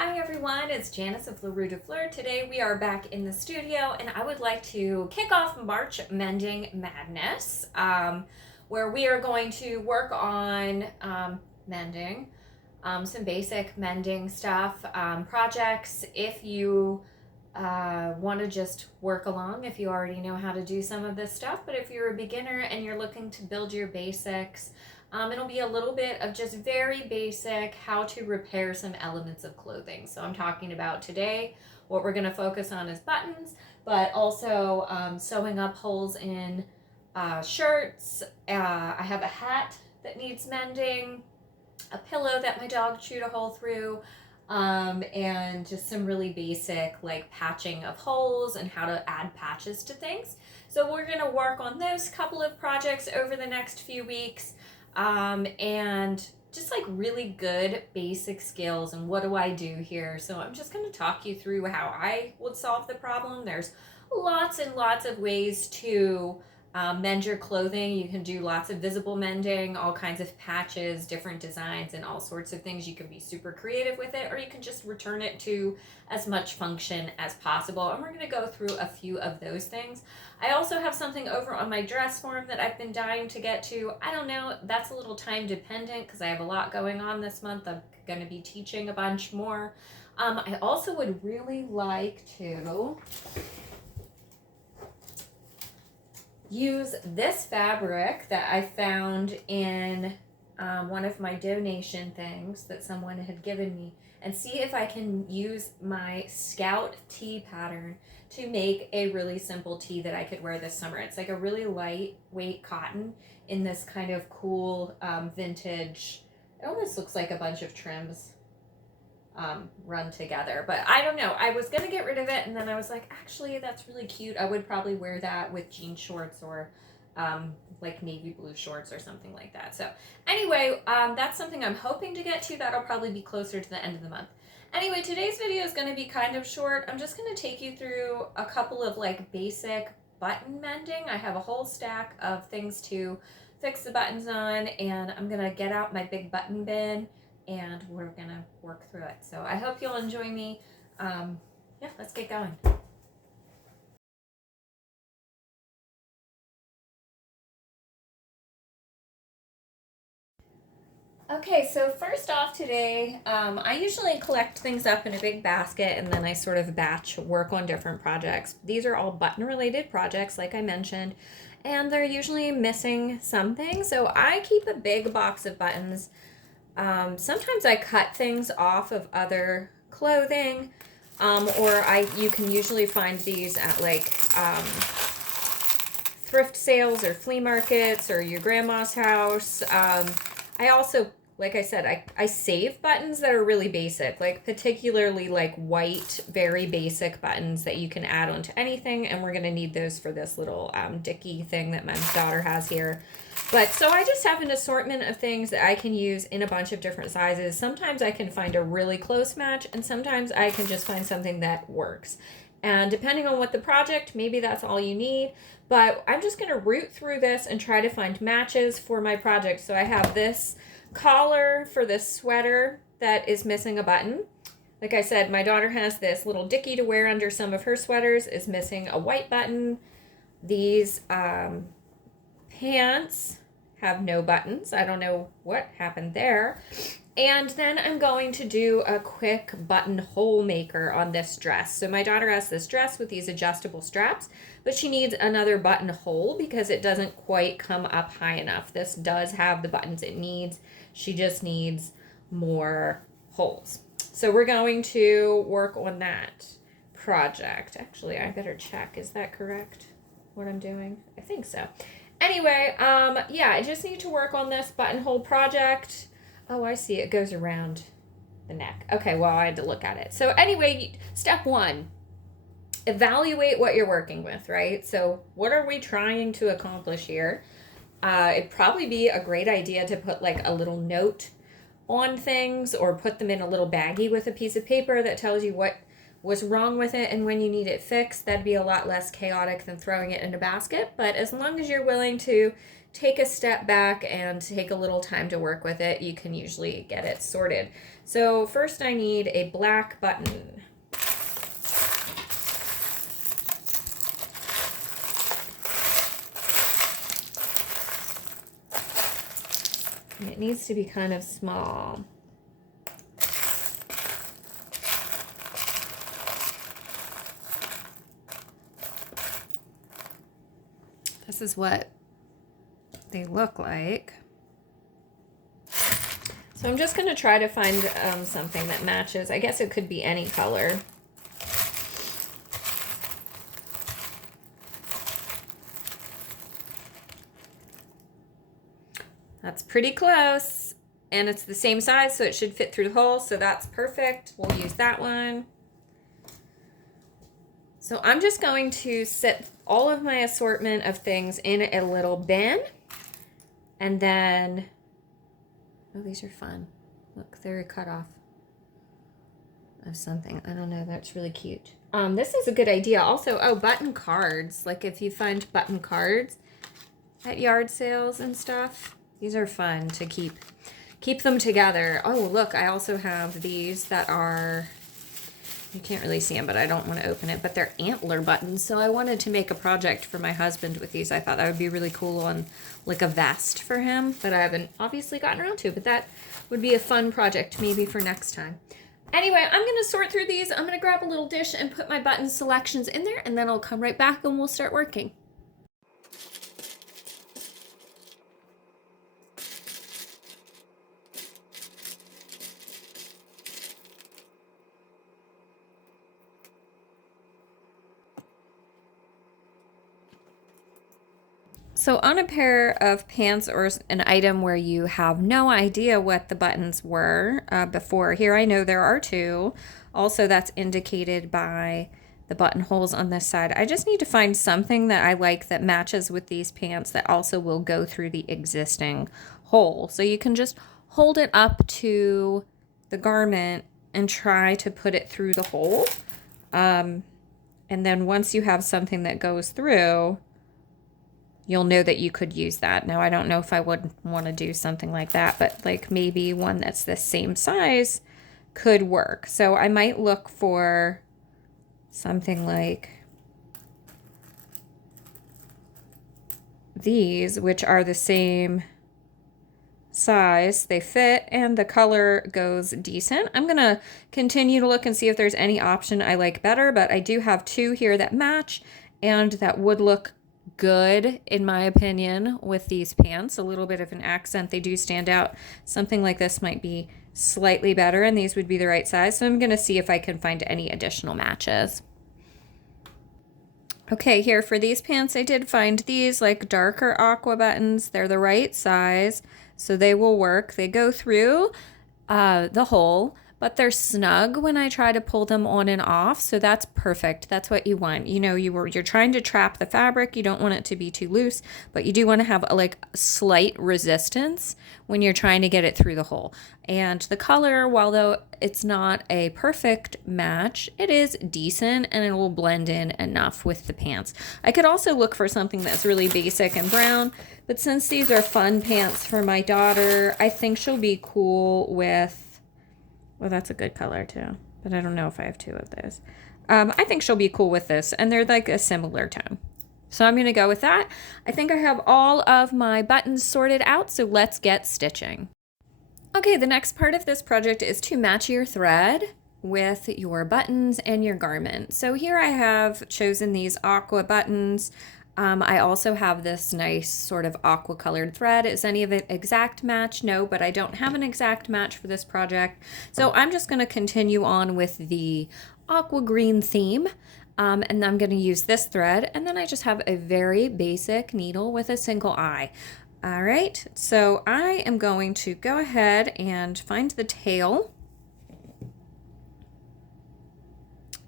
Hi everyone, it's Janice of La Rue de Fleur. Today we are back in the studio and I would like to kick off March Mending Madness, where we are going to work on mending, some basic mending stuff, projects. If you want to just work along, if you already know how to do some of this stuff, but if you're a beginner and you're looking to build your basics, it'll be a little bit of just very basic how to repair some elements of clothing. So I'm talking about today, what we're going to focus on is buttons, but also sewing up holes in shirts. I have a hat that needs mending, a pillow that my dog chewed a hole through, and just some really basic like patching of holes and how to add patches to things. So we're going to work on those couple of projects over the next few weeks. And just like really good basic skills and what do I do here. So I'm just going to talk you through how I would solve the problem. There's lots and lots of ways to mend your clothing. You can do lots of visible mending, all kinds of patches, different designs, and all sorts of things. You can be super creative with it, or you can just return it to as much function as possible. And we're going to go through a few of those things. I also have something over on my dress form that I've been dying to get to. I don't know, that's a little time dependent because I have a lot going on this month. I'm going to be teaching a bunch more. I also would really like to use this fabric that I found in one of my donation things that someone had given me, and see if I can use my Scout tee pattern to make a really simple tee that I could wear this summer. It's like a really lightweight cotton in this kind of cool vintage, it almost looks like a bunch of trims run together, but I don't know. I was gonna get rid of it, and then I was like, actually, that's really cute. I would probably wear that with jean shorts or like navy blue shorts or something like that. So anyway, that's something I'm hoping to get to. That'll probably be closer to the end of the month. Anyway, today's video is going to be kind of short. I'm just going to take you through a couple of like basic button mending. I have a whole stack of things to fix the buttons on, and I'm going to get out my big button bin and we're going to work through it. So I hope you'll enjoy me. Yeah, let's get going. Okay, so first off today, I usually collect things up in a big basket and then I sort of batch work on different projects. These are all button related projects, like I mentioned, and they're usually missing something. So I keep a big box of buttons. Sometimes I cut things off of other clothing, or you can usually find these at like thrift sales or flea markets or your grandma's house. I also, like I said, I save buttons that are really basic, like particularly like white, very basic buttons that you can add onto anything. And we're going to need those for this little dicky thing that my daughter has here. But so I just have an assortment of things that I can use in a bunch of different sizes. Sometimes I can find a really close match, and sometimes I can just find something that works. And depending on what the project, maybe that's all you need. But I'm just going to root through this and try to find matches for my project. So I have this collar for this sweater that is missing a button. Like I said, my daughter has this little dicky to wear under some of her sweaters, is missing a white button. These pants have no buttons. I don't know what happened there. And then I'm going to do a quick buttonhole maker on this dress. So my daughter has this dress with these adjustable straps, but she needs another buttonhole because it doesn't quite come up high enough. This does have the buttons it needs. She just needs more holes. So we're going to work on that project. Actually, I better check. Is that correct, what I'm doing? I think so. Anyway, yeah, I just need to work on this buttonhole project. Oh, I see. It goes around the neck. Okay, well, I had to look at it. So anyway, step one, evaluate what you're working with, right? So what are we trying to accomplish here? It'd probably be a great idea to put like a little note on things or put them in a little baggie with a piece of paper that tells you what was wrong with it and when you need it fixed. That'd be a lot less chaotic than throwing it in a basket. But as long as you're willing to take a step back and take a little time to work with it, you can usually get it sorted. So first I need a black button. And it needs to be kind of small. This is what they look like. So I'm just going to try to find something that matches. I guess it could be any color. That's pretty close. And it's the same size, so it should fit through the hole. So that's perfect. We'll use that one. So I'm just going to set all of my assortment of things in a little bin. And then, oh, these are fun. Look, they're cut off of something. I don't know, that's really cute. This is a good idea. Also, oh, button cards. Like if you find button cards at yard sales and stuff, these are fun to keep them together. Oh, look, I also have these that are, you can't really see them, but I don't want to open it, but they're antler buttons. So I wanted to make a project for my husband with these. I thought that would be really cool on like a vest for him, but I haven't obviously gotten around to, but that would be a fun project maybe for next time. Anyway, I'm going to sort through these. I'm going to grab a little dish and put my button selections in there, and then I'll come right back and we'll start working. So on a pair of pants or an item where you have no idea what the buttons were before, here I know there are two. Also, that's indicated by the buttonholes on this side. I just need to find something that I like that matches with these pants that also will go through the existing hole. So you can just hold it up to the garment and try to put it through the hole. And then once you have something that goes through, you'll know that you could use that. Now, I don't know if I would want to do something like that, but like maybe one that's the same size could work. So I might look for something like these, which are the same size, they fit, and the color goes decent. I'm gonna continue to look and see if there's any option I like better, but I do have two here that match and that would look good in my opinion with these pants. A little bit of an accent, they do stand out. Something like this might be slightly better and these would be the right size, so I'm gonna see if I can find any additional matches. Okay, here for these pants I did find these like darker aqua buttons. They're the right size, so they will work. They go through the hole, but they're snug when I try to pull them on and off, so that's perfect. That's what you want. You know, you're trying to trap the fabric. You don't want it to be too loose, but you do want to have a slight resistance when you're trying to get it through the hole. And the color, while though it's not a perfect match, it is decent and it will blend in enough with the pants. I could also look for something that's really basic and brown, but since these are fun pants for my daughter, I think she'll be cool with, well, that's a good color too, but I don't know if I have two of those. I think she'll be cool with this, and they're like a similar tone. So I'm gonna go with that. I think I have all of my buttons sorted out, so let's get stitching. Okay, the next part of this project is to match your thread with your buttons and your garment. So here I have chosen these aqua buttons. I also have this nice sort of aqua colored thread. Is any of it exact match? No, but I don't have an exact match for this project. So I'm just gonna continue on with the aqua green theme. And I'm gonna use this thread, and then I just have a very basic needle with a single eye. All right, so I am going to go ahead and find the tail.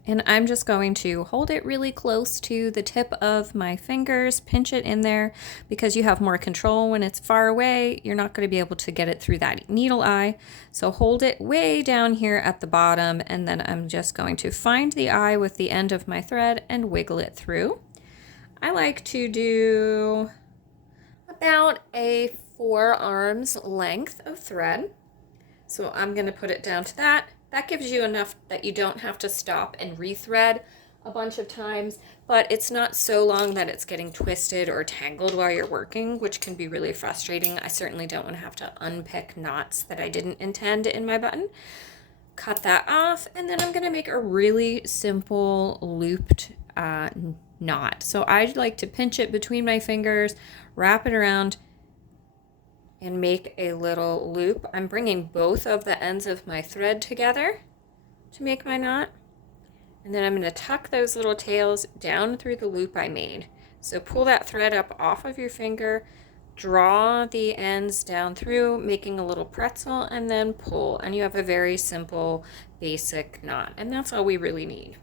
And I'm just going to hold it really close to the tip of my fingers, pinch it in there, because you have more control when it's far away. You're not going to be able to get it through that needle eye. So hold it way down here at the bottom, and then I'm just going to find the eye with the end of my thread and wiggle it through. I like to do about a 4 arms length of thread. So I'm going to put it down to that. That gives you enough that you don't have to stop and rethread a bunch of times, but it's not so long that it's getting twisted or tangled while you're working, which can be really frustrating. I certainly don't want to have to unpick knots that I didn't intend in my button. Cut that off, and then I'm going to make a really simple looped knot. So I'd like to pinch it between my fingers, wrap it around, and make a little loop. I'm bringing both of the ends of my thread together to make my knot. And then I'm going to tuck those little tails down through the loop I made. So pull that thread up off of your finger, draw the ends down through, making a little pretzel, and then pull. And you have a very simple, basic knot. And that's all we really need.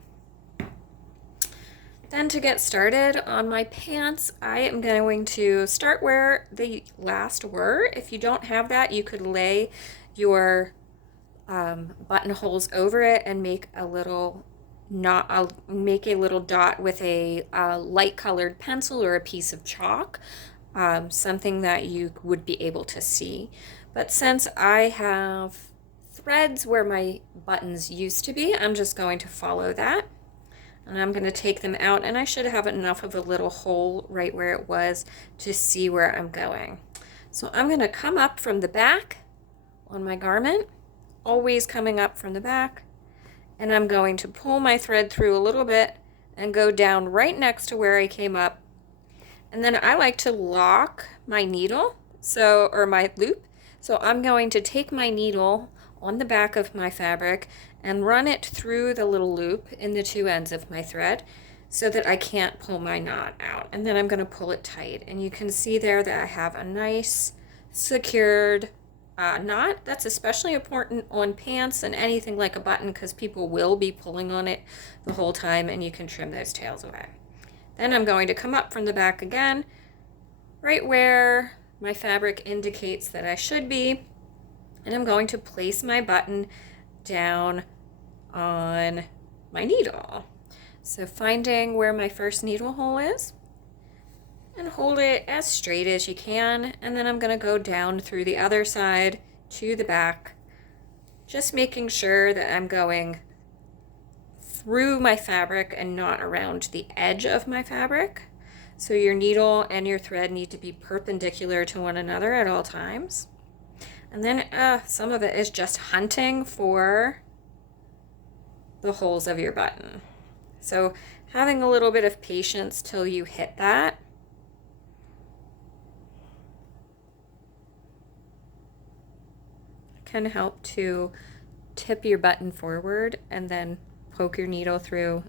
Then to get started on my pants, I am going to start where the last were. If you don't have that, you could lay your buttonholes over it and make a little knot. I'll make a little dot with a light colored pencil or a piece of chalk, something that you would be able to see. But since I have threads where my buttons used to be, I'm just going to follow that. And I'm going to take them out, and I should have enough of a little hole right where it was to see where I'm going. So I'm going to come up from the back on my garment, always coming up from the back, and I'm going to pull my thread through a little bit and go down right next to where I came up. And then I like to lock my needle, or my loop. So I'm going to take my needle on the back of my fabric and run it through the little loop in the two ends of my thread so that I can't pull my knot out. And then I'm going to pull it tight. And you can see there that I have a nice secured knot. That's especially important on pants and anything like a button because people will be pulling on it the whole time, and you can trim those tails away. Then I'm going to come up from the back again, right where my fabric indicates that I should be, and I'm going to place my button down on my needle. So finding where my first needle hole is and hold it as straight as you can, and then I'm going to go down through the other side to the back, just making sure that I'm going through my fabric and not around the edge of my fabric. So your needle and your thread need to be perpendicular to one another at all times. And then some of it is just hunting for the holes of your button. So having a little bit of patience till you hit that. Can help to tip your button forward and then poke your needle through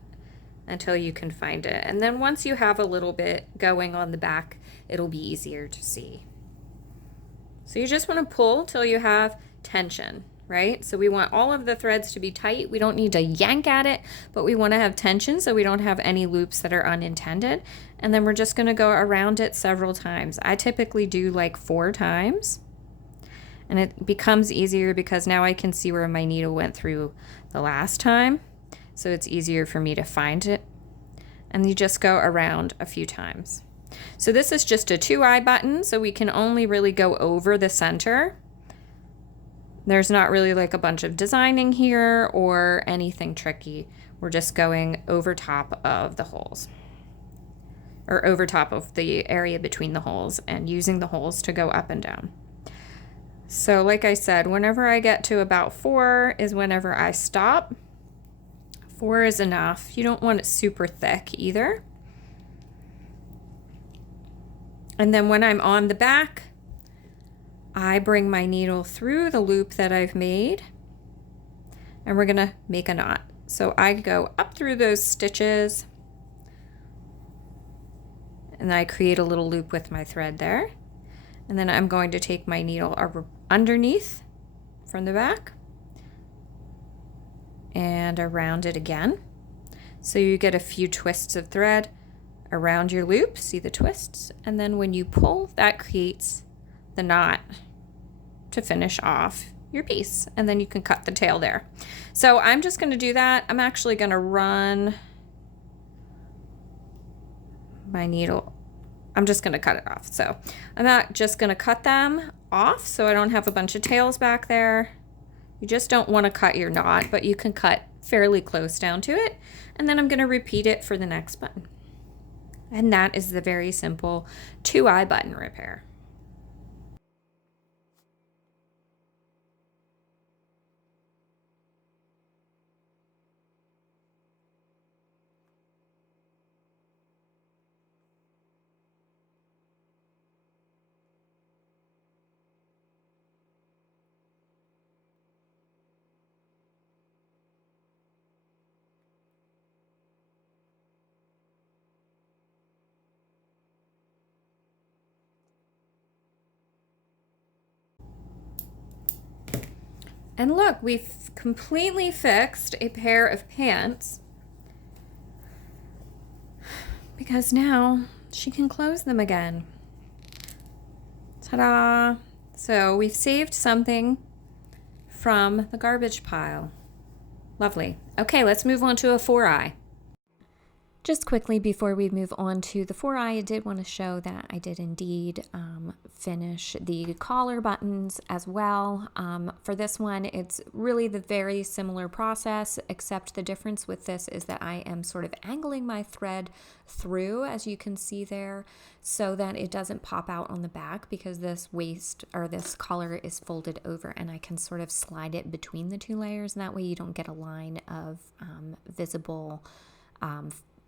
until you can find it. And then once you have a little bit going on the back, it'll be easier to see. So you just want to pull till you have tension, right? So we want all of the threads to be tight. We don't need to yank at it, but we want to have tension so we don't have any loops that are unintended. And then we're just going to go around it several times. I typically do like 4 times. And it becomes easier because now I can see where my needle went through the last time. So it's easier for me to find it. And you just go around a few times. So this is just a 2-eye button, so we can only really go over the center. There's not really like a bunch of designing here or anything tricky. We're just going over top of the holes, or over top of the area between the holes and using the holes to go up and down. So like I said, whenever I get to about 4 is whenever I stop. 4 is enough. You don't want it super thick either. And then when I'm on the back, I bring my needle through the loop that I've made, and we're gonna make a knot. So I go up through those stitches, and I create a little loop with my thread there. And then I'm going to take my needle underneath from the back and around it again. So you get a few twists of thread around your loop, see the twists, and then when you pull, that creates the knot to finish off your piece, and then you can cut the tail there. So I'm just going to do that. I'm actually going to run my needle I'm just going to cut it off. So I'm not just going to cut them off so I don't have a bunch of tails back there. You just don't want to cut your knot, but you can cut fairly close down to it. And then I'm going to repeat it for the next button. And that is the very simple 2-eye button repair. And look, we've completely fixed a pair of pants because now she can close them again. Ta-da! So we've saved something from the garbage pile. Lovely. Okay, let's move on to a 4-eye. Just quickly before we move on to the 4-eye, I did want to show that I did indeed finish the collar buttons as well. For this one, it's really the very similar process, except the difference with this is that I am sort of angling my thread through, as you can see there, so that it doesn't pop out on the back because this waist or this collar is folded over and I can sort of slide it between the 2 layers, and that way you don't get a line of visible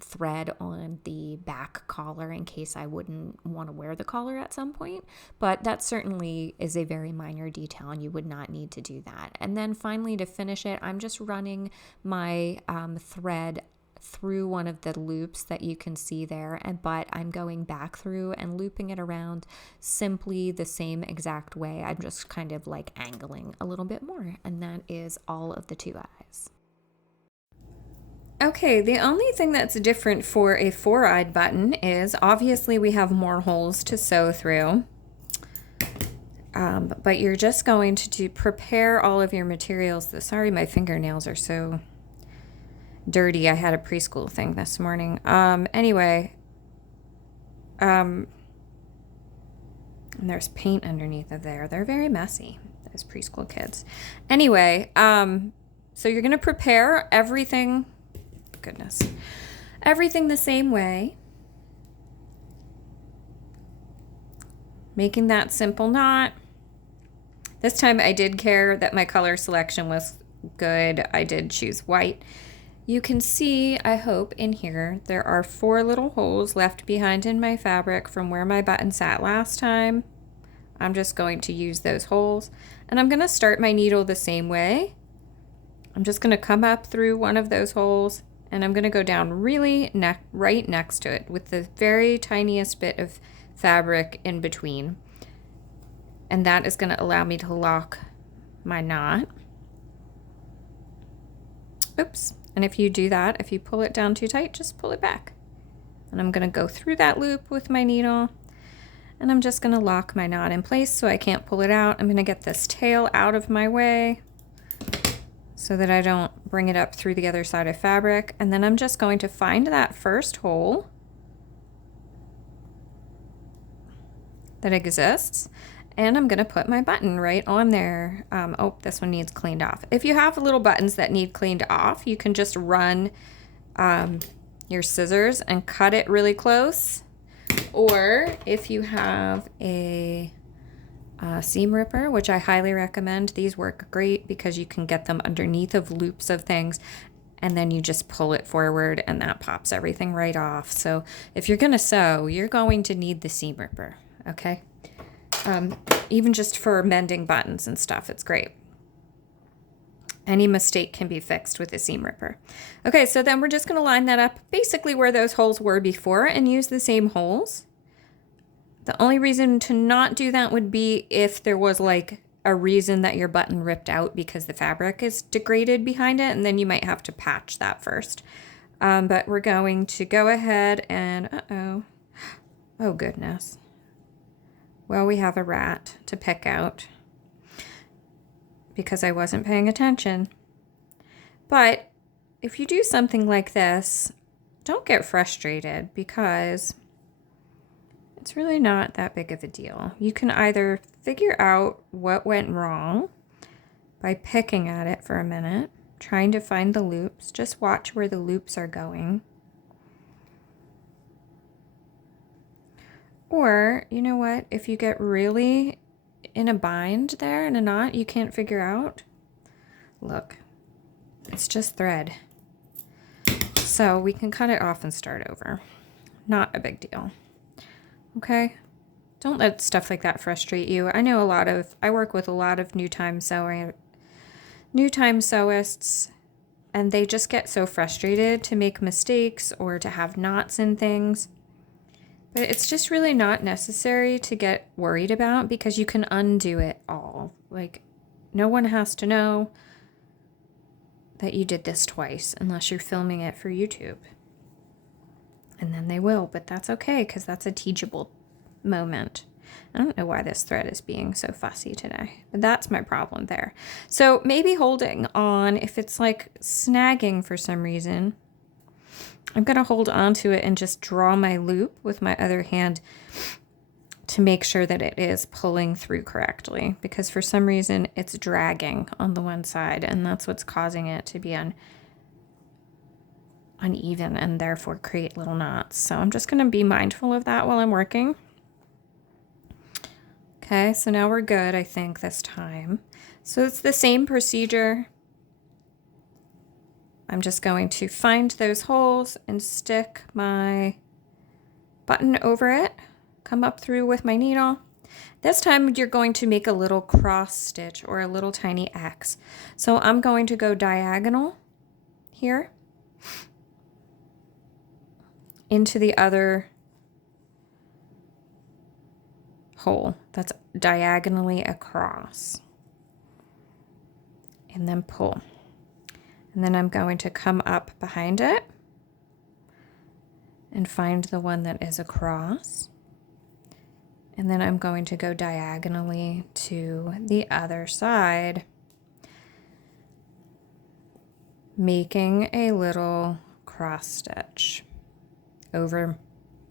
thread on the back collar in case I wouldn't want to wear the collar at some point. But that certainly is a very minor detail and you would not need to do that. And then finally, to finish it, I'm just running my thread through one of the loops that you can see there, but I'm going back through and looping it around simply the same exact way. I'm just kind of like angling a little bit more, and that is all of the 2 eyes. Okay, the only thing that's different for a 4-eyed button is obviously we have more holes to sew through, but you're just going to prepare all of your materials. Sorry, my fingernails are so dirty. I had a preschool thing this morning. Anyway, and there's paint underneath of there. They're very messy, those preschool kids. Anyway, so you're going to prepare everything. Goodness. Everything the same way. Making that simple knot. This time I did care that my color selection was good. I did choose white. You can see, I hope, in here, there are 4 little holes left behind in my fabric from where my button sat last time. I'm just going to use those holes. And I'm going to start my needle the same way. I'm just going to come up through one of those holes, and I'm going to go down really right next to it with the very tiniest bit of fabric in between. And that is going to allow me to lock my knot. Oops. And if you do that, if you pull it down too tight, just pull it back. And I'm going to go through that loop with my needle, and I'm just going to lock my knot in place so I can't pull it out. I'm going to get this tail out of my way so that I don't bring it up through the other side of fabric. And then I'm just going to find that first hole that exists, and I'm gonna put my button right on there. Oh, this one needs cleaned off. If you have little buttons that need cleaned off, you can just run your scissors and cut it really close. Or if you have a seam ripper, which I highly recommend. These work great because you can get them underneath of loops of things, and then you just pull it forward and that pops everything right off. So if you're going to sew, you're going to need the seam ripper, okay? Even just for mending buttons and stuff, it's great. Any mistake can be fixed with a seam ripper. Okay, so then we're just going to line that up basically where those holes were before and use the same holes. The only reason to not do that would be if there was like a reason that your button ripped out because the fabric is degraded behind it, and then you might have to patch that first. But we're going to go ahead and, oh goodness. Well, we have a rat to pick out because I wasn't paying attention. But if you do something like this, don't get frustrated because It's really not that big of a deal. You can either figure out what went wrong by picking at it for a minute, trying to find the loops. Just watch where the loops are going. Or, you know what, if you get really in a bind there, in a knot you can't figure out, look, it's just thread. So we can cut it off and start over. Not a big deal. Okay? Don't let stuff like that frustrate you. I know I work with a lot of new time sewists, and they just get so frustrated to make mistakes or to have knots in things. But it's just really not necessary to get worried about, because you can undo it all. Like, no one has to know that you did this twice unless you're filming it for YouTube. And then they will, but that's okay, because that's a teachable moment. I don't know why this thread is being so fussy today, but that's my problem there. So maybe holding on, if it's like snagging for some reason, I'm going to hold on to it and just draw my loop with my other hand to make sure that it is pulling through correctly, because for some reason it's dragging on the one side, and that's what's causing it to be uneven and therefore create little knots. So I'm just going to be mindful of that while I'm working. Okay, so now we're good, I think, this time. So it's the same procedure. I'm just going to find those holes and stick my button over it, come up through with my needle. This time you're going to make a little cross stitch or a little tiny X. So I'm going to go diagonal here into the other hole that's diagonally across, and then pull. And then I'm going to come up behind it and find the one that is across. And then I'm going to go diagonally to the other side, making a little cross stitch over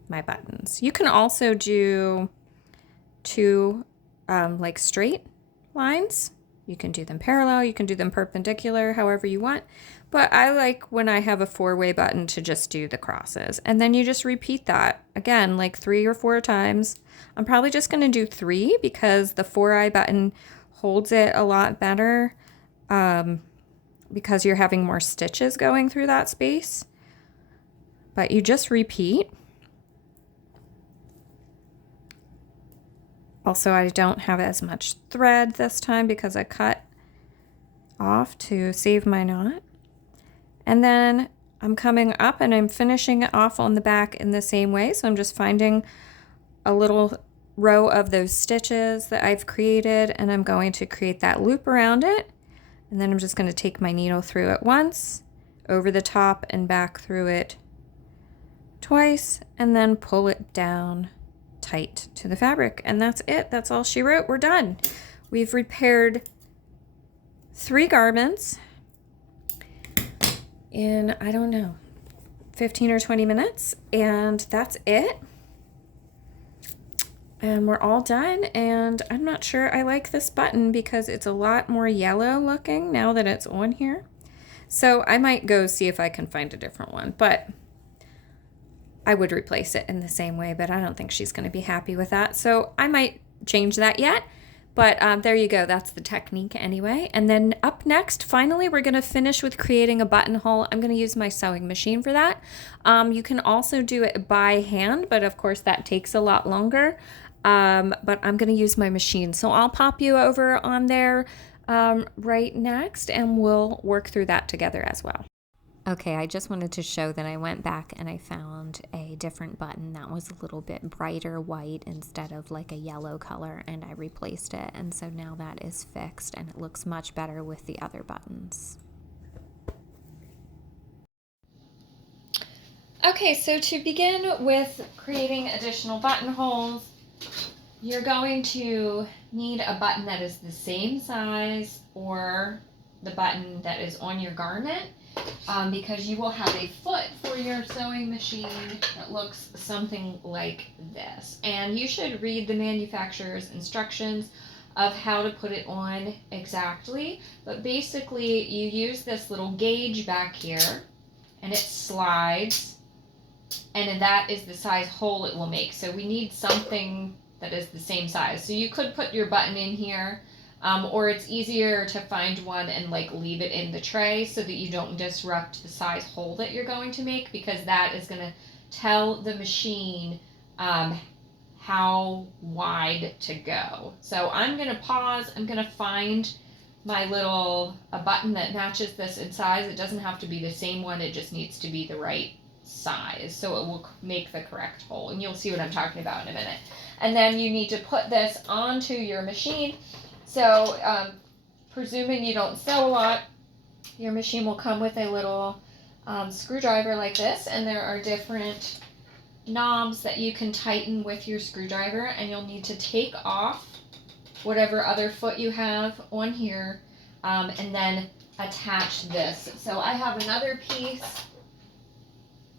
my buttons. You can also do two like straight lines. You can do them parallel, you can do them perpendicular, however you want. But I like, when I have a 4-way button, to just do the crosses. And then you just repeat that again, like 3 or 4 times. I'm probably just going to do 3 because the 4-eye button holds it a lot better, because you're having more stitches going through that space. But you just repeat. Also, I don't have as much thread this time because I cut off to save my knot. And then I'm coming up and I'm finishing it off on the back in the same way. So I'm just finding a little row of those stitches that I've created, and I'm going to create that loop around it. And then I'm just going to take my needle through it once, over the top and back through it twice, and then pull it down tight to the fabric. And that's it. That's all she wrote. We're done. We've repaired 3 garments in, I don't know, 15 or 20 minutes, and that's it. And we're all done, and I'm not sure I like this button because it's a lot more yellow looking now that it's on here. So I might go see if I can find a different one, but I would replace it in the same way, but I don't think she's going to be happy with that. So I might change that yet. But there you go. That's the technique anyway. And then up next, finally, we're going to finish with creating a buttonhole. I'm going to use my sewing machine for that. You can also do it by hand, but of course that takes a lot longer. But I'm going to use my machine. So I'll pop you over on there right next, and we'll work through that together as well. Okay, I just wanted to show that I went back and I found a different button that was a little bit brighter white instead of like a yellow color, and I replaced it. And so now that is fixed and it looks much better with the other buttons. Okay, so to begin with creating additional buttonholes, you're going to need a button that is the same size or the button that is on your garment. Because you will have a foot for your sewing machine, it looks something like this. And you should read the manufacturer's instructions of how to put it on exactly. But basically, you use this little gauge back here, and it slides, and that is the size hole it will make. So we need something that is the same size. So you could put your button in here, or it's easier to find one and like leave it in the tray so that you don't disrupt the size hole that you're going to make, because that is going to tell the machine how wide to go. So I'm going to pause. I'm going to find my little a button that matches this in size. It doesn't have to be the same one. It just needs to be the right size so it will make the correct hole, and you'll see what I'm talking about in a minute. And then you need to put this onto your machine. So presuming you don't sew a lot, your machine will come with a little screwdriver like this, and there are different knobs that you can tighten with your screwdriver, and you'll need to take off whatever other foot you have on here, and then attach this. So I have another piece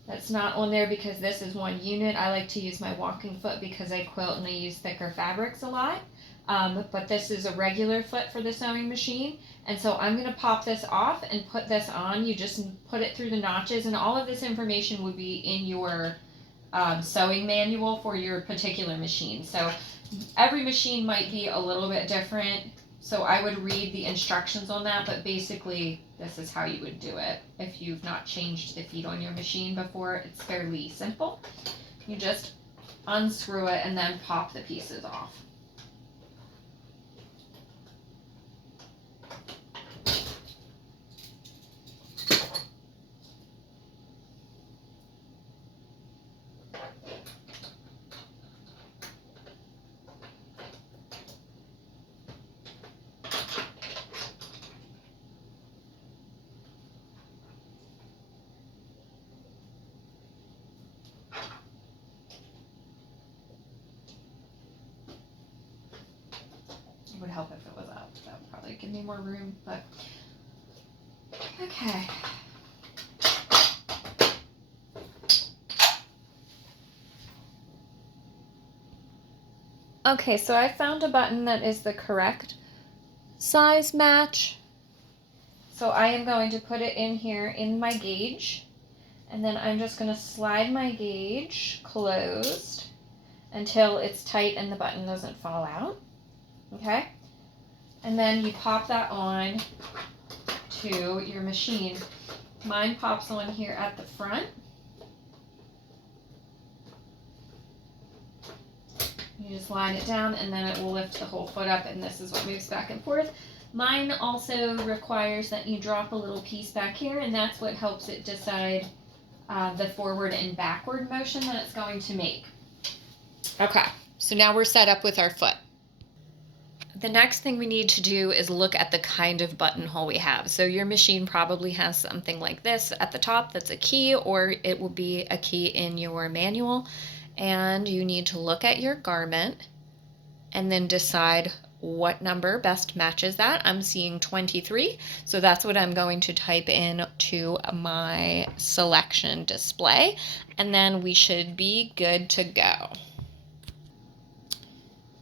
that's not on there because this is one unit. I like to use my walking foot because I quilt and I use thicker fabrics a lot. But this is a regular foot for the sewing machine. And so I'm going to pop this off and put this on. You just put it through the notches, and all of this information would be in your sewing manual for your particular machine. So every machine might be a little bit different. So I would read the instructions on that, but basically this is how you would do it. If you've not changed the feet on your machine before, it's fairly simple. You just unscrew it and then pop the pieces off. It would help if it was up. That would probably give me more room, but okay. Okay, so I found a button that is the correct size match. So I am going to put it in here in my gauge, and then I'm just going to slide my gauge closed until it's tight and the button doesn't fall out. Okay? And then you pop that on to your machine. Mine pops on here at the front. You just line it down, and then it will lift the whole foot up, and this is what moves back and forth. Mine also requires that you drop a little piece back here, and that's what helps it decide the forward and backward motion that it's going to make. Okay, so now we're set up with our foot. The next thing we need to do is look at the kind of buttonhole we have. So your machine probably has something like this at the top that's a key, or it will be a key in your manual. And you need to look at your garment and then decide what number best matches that. I'm seeing 23, so that's what I'm going to type in to my selection display, and then we should be good to go.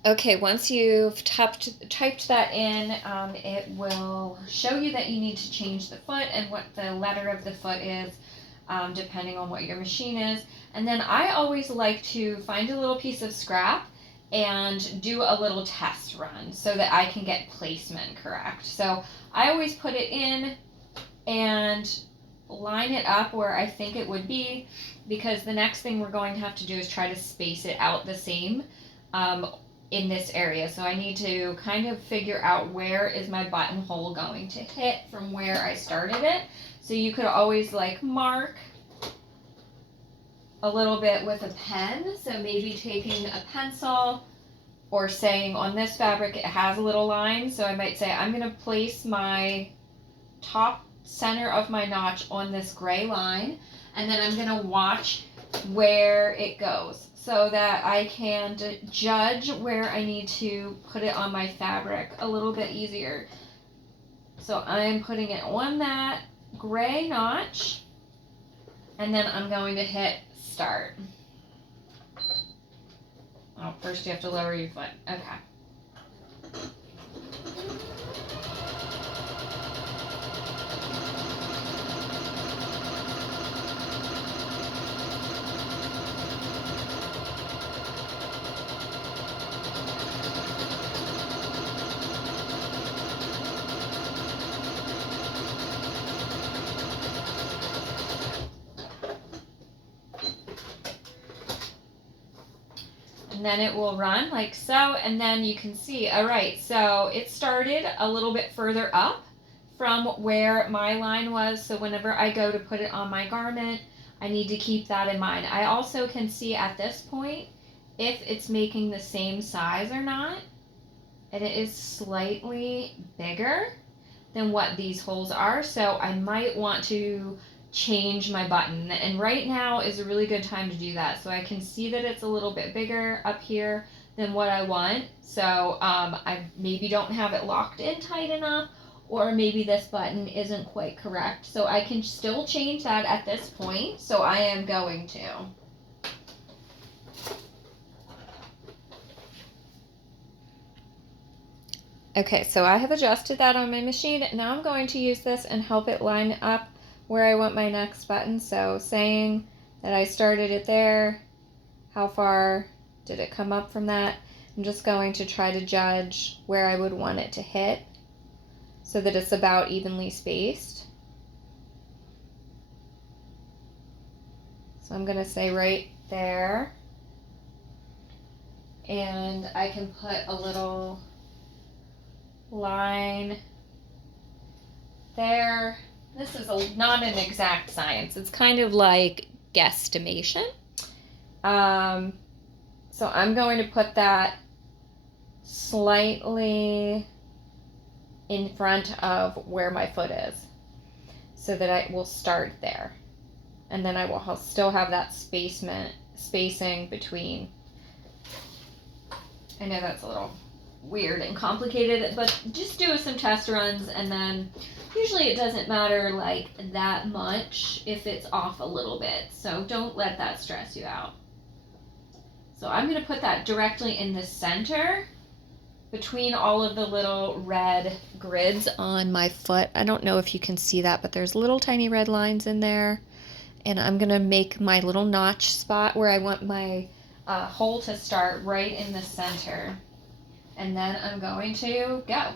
Okay, once you've typed that in, it will show you that you need to change the foot and what the letter of the foot is, depending on what your machine is. And then I always like to find a little piece of scrap and do a little test run so that I can get placement correct. So I always put it in and line it up where I think it would be, because the next thing we're going to have to do is try to space it out the same in this area. So I need to kind of figure out where is my buttonhole going to hit from where I started it. So you could always like mark a little bit with a pen. So maybe taking a pencil, or saying on this fabric it has a little line. So I might say I'm going to place my top center of my notch on this gray line, and then I'm going to watch where it goes so that I can judge where I need to put it on my fabric a little bit easier. So I'm putting it on that gray notch, And then I'm going to hit start. Oh, first you have to lower your foot. Okay. And then it will run like so, and then you can see, all right, so it started a little bit further up from where my line was, so whenever I go to put it on my garment, I need to keep that in mind. I also can see at this point if it's making the same size or not, and it is slightly bigger than what these holes are, so I might want to change my button, and right now is a really good time to do that. So I can see that it's a little bit bigger up here than what I want, so I maybe don't have it locked in tight enough, or maybe this button isn't quite correct, so I can still change that at this point, so I am going to. Okay, so I have adjusted that on my machine. Now I'm going to use this and help it line up where I want my next button. So saying that I started it there, how far did it come up from that? I'm just going to try to judge where I would want it to hit so that it's about evenly spaced. So I'm going to say right there, and I can put a little line there. This is not an exact science. It's kind of like guesstimation. So I'm going to put that slightly in front of where my foot is so that I will start there. And then I will still have that spacing between. I know that's a little weird and complicated, but just do some test runs, and then usually it doesn't matter like that much if it's off a little bit, so don't let that stress you out. So I'm going to put that directly in the center between all of the little red grids on my foot. I don't know if you can see that, but there's little tiny red lines in there, and I'm going to make my little notch spot where I want my hole to start right in the center. And then I'm going to go.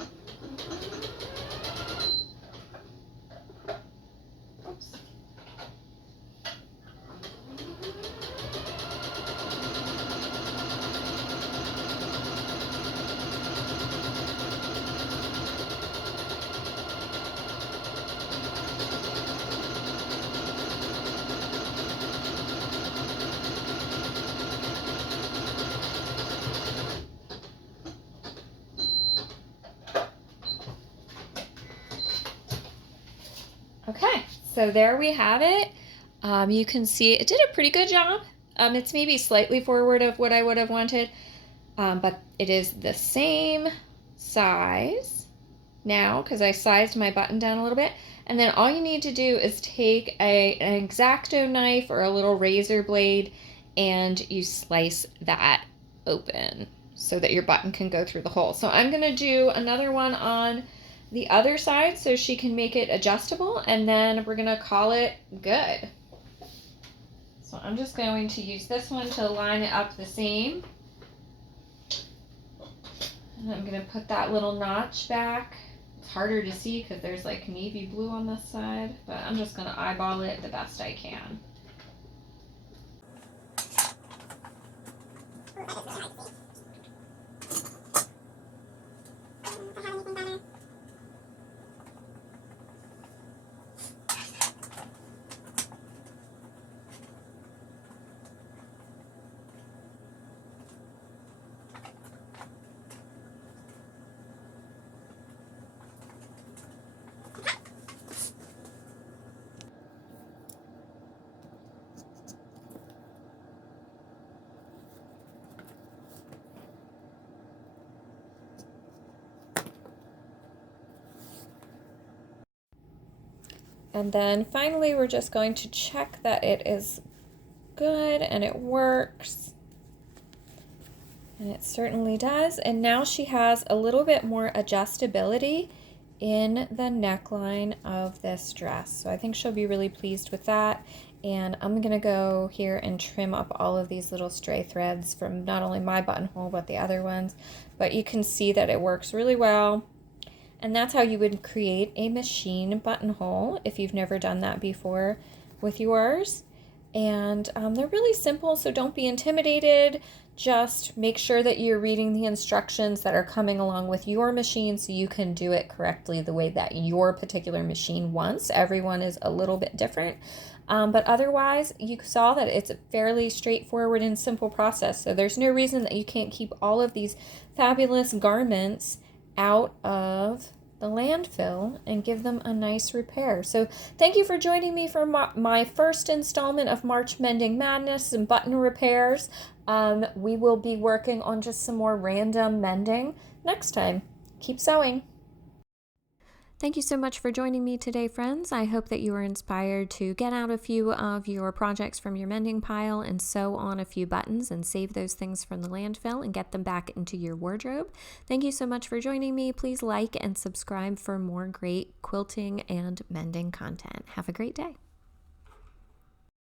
Oops. Okay, so there we have it. You can see it did a pretty good job. It's maybe slightly forward of what I would have wanted, but it is the same size now because I sized my button down a little bit. And then all you need to do is take an X-Acto knife or a little razor blade, and you slice that open so that your button can go through the hole. So I'm going to do another one on the other side so she can make it adjustable, and then we're going to call it good. So I'm just going to use this one to line it up the same. And I'm going to put that little notch back. It's harder to see because there's like navy blue on this side, but I'm just going to eyeball it the best I can. And then finally, we're just going to check that it is good and it works. And it certainly does. And now she has a little bit more adjustability in the neckline of this dress. So I think she'll be really pleased with that. And I'm gonna go here and trim up all of these little stray threads from not only my buttonhole, but the other ones. But you can see that it works really well. And that's how you would create a machine buttonhole if you've never done that before with yours. And they're really simple, so don't be intimidated. Just make sure that you're reading the instructions that are coming along with your machine so you can do it correctly the way that your particular machine wants. Everyone is a little bit different. But otherwise, you saw that it's a fairly straightforward and simple process. So there's no reason that you can't keep all of these fabulous garments out of the landfill and give them a nice repair. So thank you for joining me for my first installment of March Mending Madness and button repairs. We will be working on just some more random mending next time. Keep sewing. Thank you so much for joining me today, friends. I hope that you were inspired to get out a few of your projects from your mending pile and sew on a few buttons and save those things from the landfill and get them back into your wardrobe. Thank you so much for joining me. Please like and subscribe for more great quilting and mending content. Have a great day.